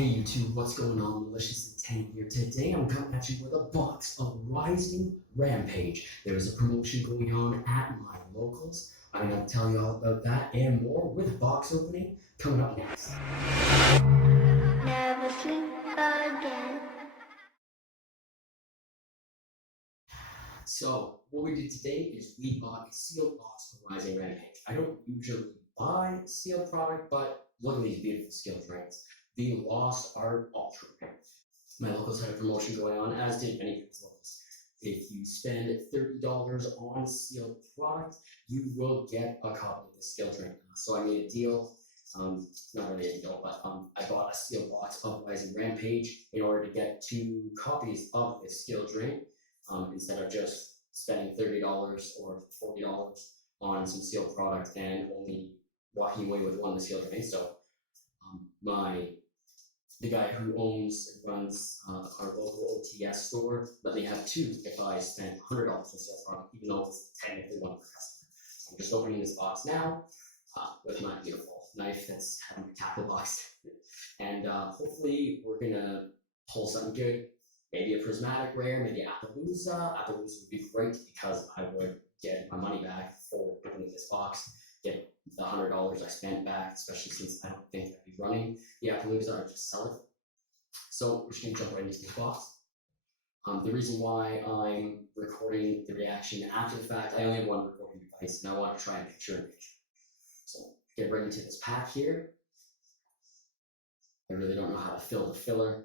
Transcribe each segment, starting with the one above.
Hey YouTube, what's going on? Malicious Intent here. Today I'm coming at you with a box of Rising Rampage. There's a promotion going on at my locals. I'm going to tell you all about that and more with box opening coming up next. Never sleep again. So what we did today is we bought a sealed box of Rising Rampage. I don't usually buy sealed product, but look at these beautiful skill drinks. The Lost Art Ultra Rare. My locals had a promotion going on, as did many people's locals. If you spend $30 on sealed product, you will get a copy of the skill drink. So I made a deal. Not really a deal, but I bought a sealed box of Rising Rampage in order to get 2 copies of this skill drink instead of just spending $30 or $40 on some sealed product and only walking away with one of the sealed drinks. So the guy who owns and runs our local OTS store let me have 2 if I spent $100 on sales product, even though it's technically one per customer. So I'm just opening this box now with my beautiful knife that's having my tackle box. And hopefully we're gonna pull something good. Maybe a prismatic rare, maybe Apollousa. Apollousa would be great because I would get my money back for opening this box, get the $100 I spent back, especially since I don't think I'd be running the Apollousa, I'd just sell it. So we're just gonna jump right into the box. The reason why I'm recording the reaction after the fact, I only have one recording device and I want to try and picture in picture. So get right into this pack here. I really don't know how to fill the filler.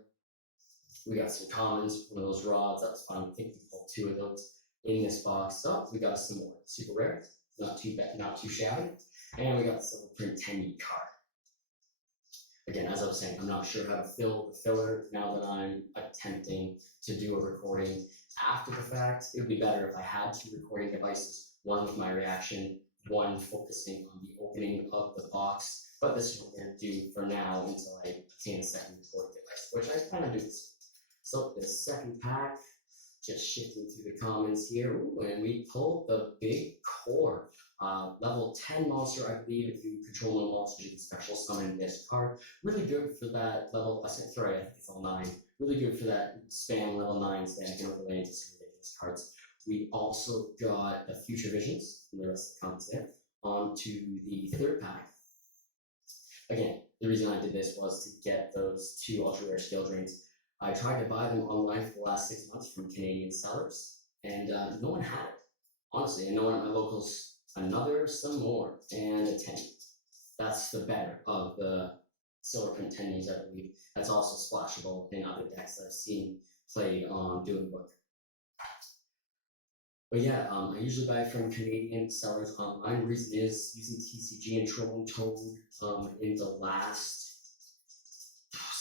We got some commons, one of those rods, that's fine. I think we pulled 2 of those in this box. So we got some more super rare, not too bad, not too shabby. And we got this little print 10 card. Again, as I was saying, I'm not sure how to fill the filler now that I'm attempting to do a recording after the fact. It would be better if I had 2 recording devices, one with my reaction, one focusing on the opening of the box. But this is what we're going to do for now until I obtain a second recording device, which I plan on doing soon. So this second pack, just shifting through the comments here. Ooh, and we pulled the big core. Level 10 monster, I believe. If you control no monsters, you can special summon this card. Really good for that level, I think it's level 9. Really good for that spam level 9 spam. You can overlay into some ridiculous cards. We also got the Future Visions, and the rest of the comments there, onto the third pack. Again, the reason I did this was to get those 2 ultra rare skill drinks. I tried to buy them online for the last 6 months from Canadian sellers, and no one had it, honestly. And no one at my locals, some more, and a 10. That's the better of the silver print 10s, I believe. That's also splashable in other decks that I've seen played on Dueling Book. But yeah, I usually buy from Canadian sellers online. The reason is using TCG and Trolling Toad in the last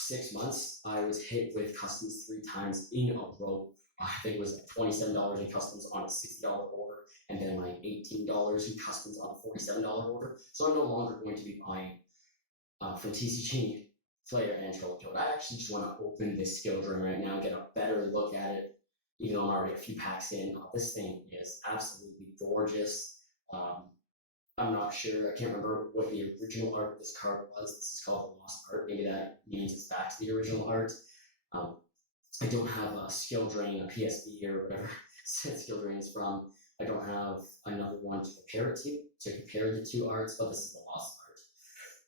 6 months, I was hit with customs 3 times in a row. I think it was like $27 in customs on a $60 order, and then like $18 in customs on a $47 order. So I'm no longer going to be buying from TCG, Player, and Trolling Toad. I actually just want to open this skill drink right now, get a better look at it, even though I'm already a few packs in. This thing is absolutely gorgeous. I'm not sure, I can't remember what the original art of this card was. This is called the Lost Art. Maybe that means it's back to the original art. I don't have a skill drain, a PSB or whatever skill drain is from. I don't have another one to compare it to compare the 2 arts, but this is the Lost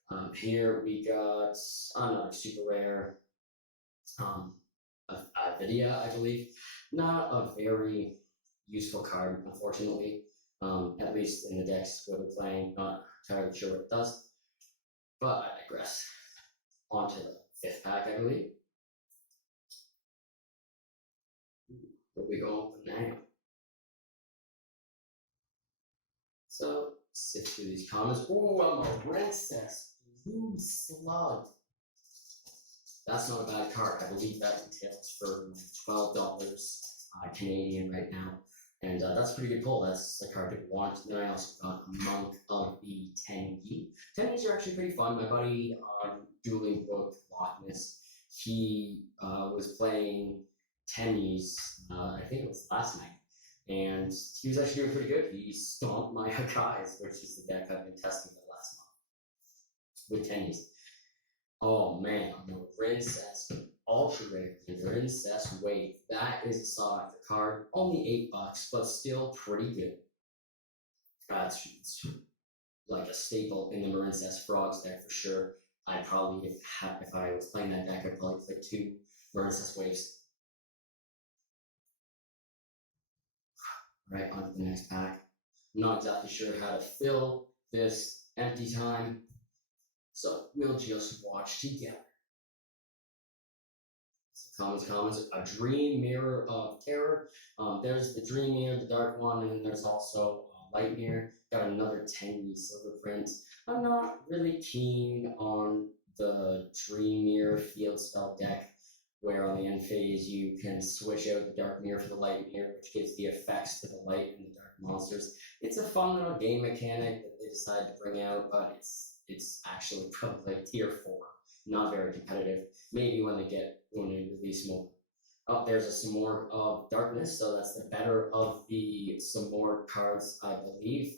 Art. Here we got another super rare, a Vidya, I believe. Not a very useful card, unfortunately. At least in the decks we're playing, not entirely sure what it does. But I digress. On to the 5th pack, I believe. Where we go for now? So, sift through these comments. Oh, I'm a princess. Blue Slug. That's not a bad card. I believe that retails for $12 Canadian right now. And that's a pretty good pull. That's the card people want. Then I also got a Monk of the 10-Yi. 10-Yis are actually pretty fun. My buddy Dueling Book Lockness, he was playing 10-Yis, I think it was last night. And he was actually doing pretty good. He stomped my Hakai's, which is the deck I've been testing for the last month, with 10-Yis. Oh man, Marincess Ultra Rare and Marincess Wave. That is a sought after card. Only $8, but still pretty good. It's like a staple in the Marincess Frogs deck for sure. I'd probably, if I was playing that deck, I'd probably play 2 Marincess Waves. Right, on to the next pack. I'm not exactly sure how to fill this empty time, so we'll just watch together. So commons, a Dream Mirror of Terror. There's the Dream Mirror, the dark one, and then there's also Light Mirror. Got another 10 silver print. I'm not really keen on the Dream Mirror field spell deck, where on the end phase you can switch out the dark mirror for the light mirror, which gives the effects to the light and the dark monsters. It's a fun little game mechanic that they decided to bring out, but it's actually probably like tier 4, not very competitive. Maybe when they release more. Oh, there's some more of darkness, so that's the better of the some more cards, I believe,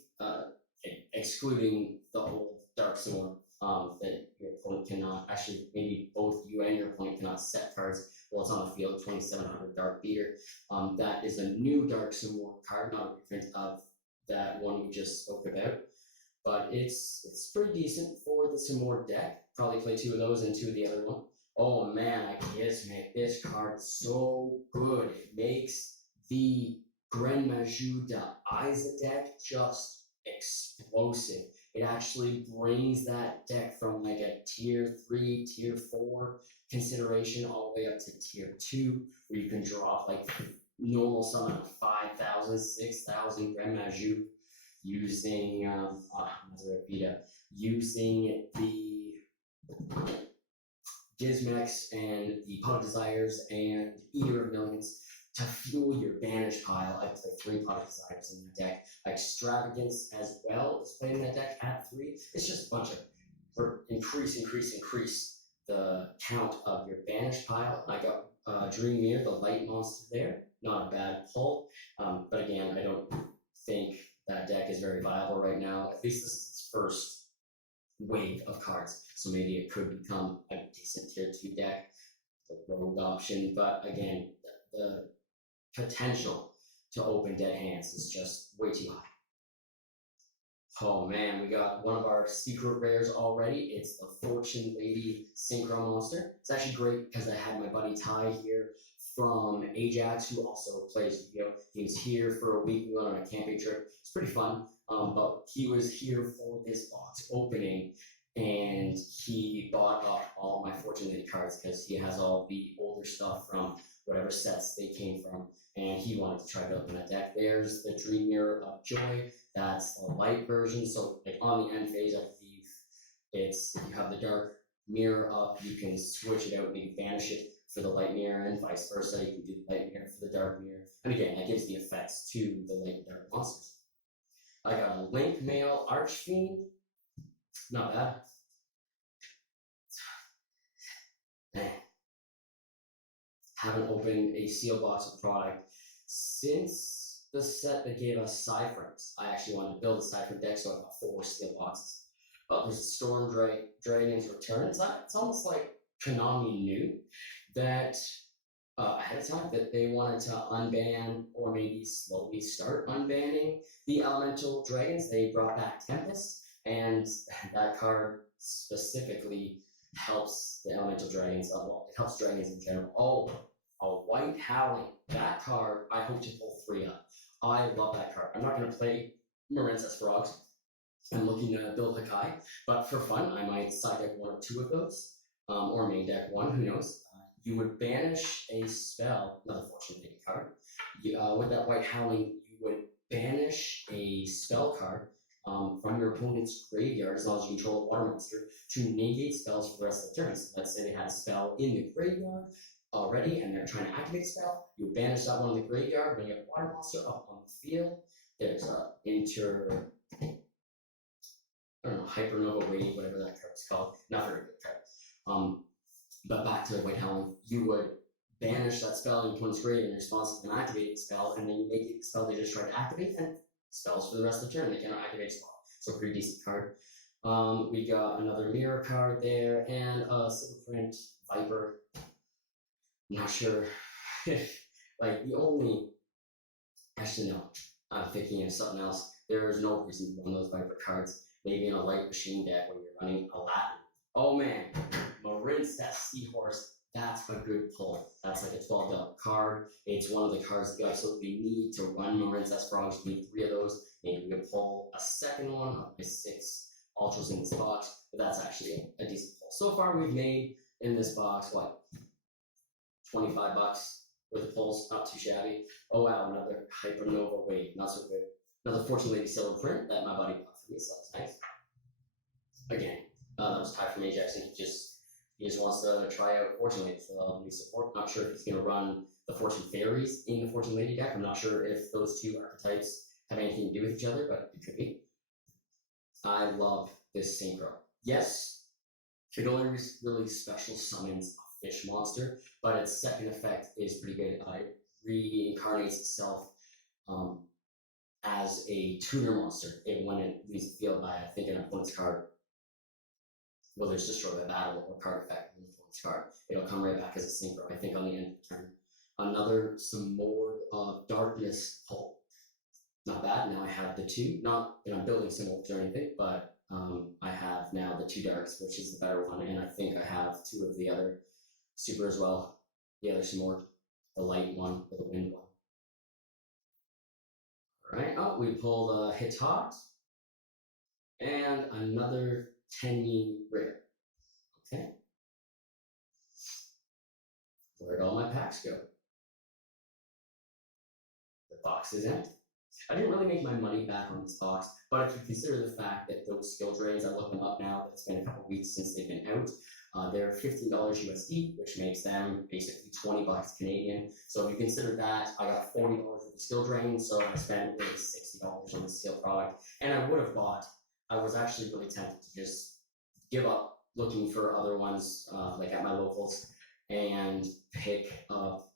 excluding the old dark some that your opponent cannot, actually maybe both you and your opponent cannot set cards while it's on the field. 2700 Dark Beater. That is a new Dark Simor card, not a reprint of that one we just spoke about. But it's pretty decent for the Simor deck. Probably play 2 of those and 2 of the other one. Oh man, this card is so good. It makes the Grenmajou de Isa deck just explosive. It actually brings that deck from like a tier 3, tier 4 consideration all the way up to tier 2, where you can drop like normal summon of 5,000, 6,000 Grenmajou using using the Gizmex and the Pot of Desires and Eater of Millions to fuel your Banish pile. I play 3 Pot of Desires in that deck. Extravagance as well is playing that deck at 3. It's just a bunch of increase the count of your Banish pile. I got Dream Mirror, the light monster there. Not a bad pull. But again, I don't think that deck is very viable right now. At least this is its first wave of cards. So maybe it could become a decent tier 2 deck, the rogue option. But again, the potential to open dead hands is just way too high. Oh man, we got one of our secret rares already. It's the Fortune Lady Synchro Monster. It's actually great because I had my buddy Ty here from Ajax, who also plays YuGiOh. He was here for a week. We went on a camping trip. It's pretty fun. But he was here for this box opening, and he bought up all my Fortune Lady cards because he has all the older stuff from whatever sets they came from, and he wanted to try to open that deck. There's the Dream Mirror of Joy. That's the light version. So like on the end phase, I believe it's if you have the dark mirror up, you can switch it out and you can banish it for the light mirror, and vice versa. You can do the light mirror for the dark mirror. And again, that gives the effects to the light and dark monsters. I got a Link Mail Archfiend. Not bad. Man. Haven't opened a seal box of product since the set that gave us Cypherms. I actually wanted to build a Cypher deck, so I got 4 steel boxes. But there's Storm Dragon's Return. It's almost like Konami knew that ahead of time that they wanted to unban or maybe slowly start unbanning the elemental dragons. They brought back Tempest, and that card specifically helps the elemental dragons. Well, it helps dragons in general. Oh, a White Howling. That card, I hope to pull 3 up. I love that card. I'm not going to play Marincess Frogs. I'm looking to build Hakai, but for fun, I might side deck 1 or 2 of those, or main deck 1, who knows. You would banish a spell, another Fortune Lady card. With that White Howling, you would banish a spell card from your opponent's graveyard, as long as you control a water monster, to negate spells for the rest of the turn. So let's say they had a spell in the graveyard already, and they're trying to activate a spell. You would banish that one in the graveyard, bring a water monster up on the field. There's a Hypernova Wave, whatever that card is called. Not very good card. But back to the White Howling, you would banish that spell in your opponent's grave in response to an activating spell, and then you make the spell they just tried to activate, and spells for the rest of the turn. They cannot activate spell. So pretty decent card. We got another mirror card there and a single print Viper. I'm not sure if, like, actually, no, I'm thinking of something else. There is no reason to run those Viper cards. Maybe in a light machine deck when you're running a Latin. Oh man, Marincess Seahorse. That's a good pull. That's like a $12 card. It's one of the cards that you absolutely need to run Marincess Frogs. You need 3 of those. Maybe we could pull a second one of my 6 ultras in this box. But that's actually a decent pull. So far, we've made in this box what, $25 with the pulls, not too shabby. Oh wow, another Hypernova wave, not so good. Another Fortune Lady silver print that my buddy bought for me, so that's nice. Again, that was Ty from Ajax, and he just wants to try out Fortune Lady for new support. Not sure if he's gonna run the Fortune Fairies in the Fortune Lady deck. I'm not sure if those 2 archetypes have anything to do with each other, but it could be. I love this synchro. Yes, it only really special summons a fish monster, but its second effect is pretty good. It reincarnates itself as a tuner monster. When it leaves the field by, I think, an opponent's card, whether it's destroyed by battle or card effect on the opponent's card, it'll come right back as a synchro, I think, on the end of the turn. Some more darkness pull. Not bad. Now I have the 2. Not that I'm building symbols or anything, but I have now the 2 darks, which is the better one, and I think I have 2 of the other super as well. The other some more, the light one or the wind one. All right. Oh, we pull the Hitot and another 10 rare. Okay. Where'd all my packs go? The box is empty. I didn't really make my money back on this box, but if you consider the fact that those skill drains, I looked them up now, it's been a couple weeks since they've been out. They're $15 USD, which makes them basically $20 Canadian. So if you consider that, I got $40 for the skill drain, so I spent maybe $60 on the steel product. And I would have bought, I was actually really tempted to just give up looking for other ones, like at my locals, and pick up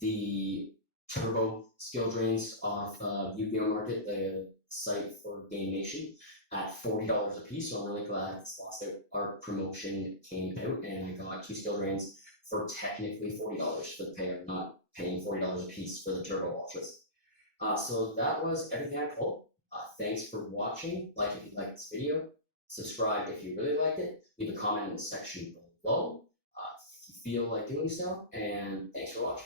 the turbo skill drains off YuGiOh Market, the site for Game Nation, at $40 a piece. So I'm really glad this lost out. Our promotion came out, and I got 2 skill drains for technically $40 for the pair, not paying $40 a piece for the turbo ultras. So that was everything I pulled. Thanks for watching. Like if you liked this video. Subscribe if you really liked it. Leave a comment in the section below if you feel like doing so. And thanks for watching.